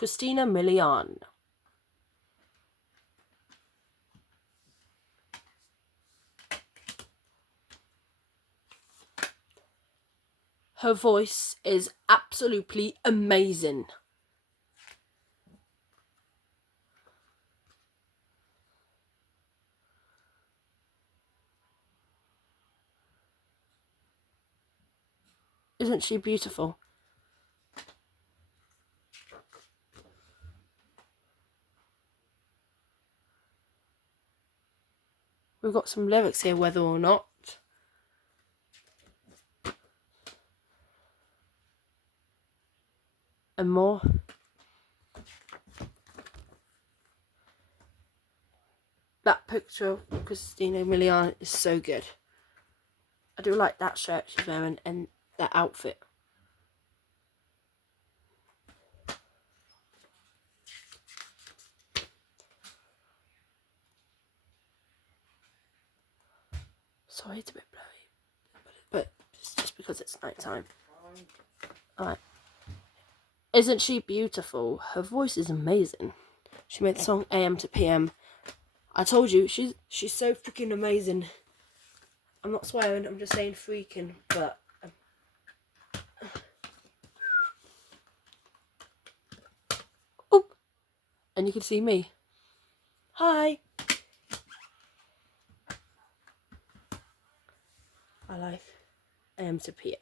Christina Millan. Her voice is absolutely amazing. Isn't she beautiful? We've got some lyrics here, whether or not. And more. That picture of Christina Millan is so good. I do like that shirt she's wearing and that outfit. Sorry, it's a bit blurry, but it's just because it's night time. Alright. Isn't she beautiful? Her voice is amazing. She made the song AM to PM. I told you, she's so freaking amazing. I'm not swearing, I'm just saying freaking, but... Oh! And you can see me. Hi! I like AM to PM.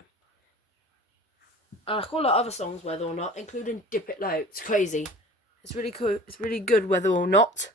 I like all the other songs, whether or not, including Dip It Low. It's crazy. It's really cool. It's really good, whether or not.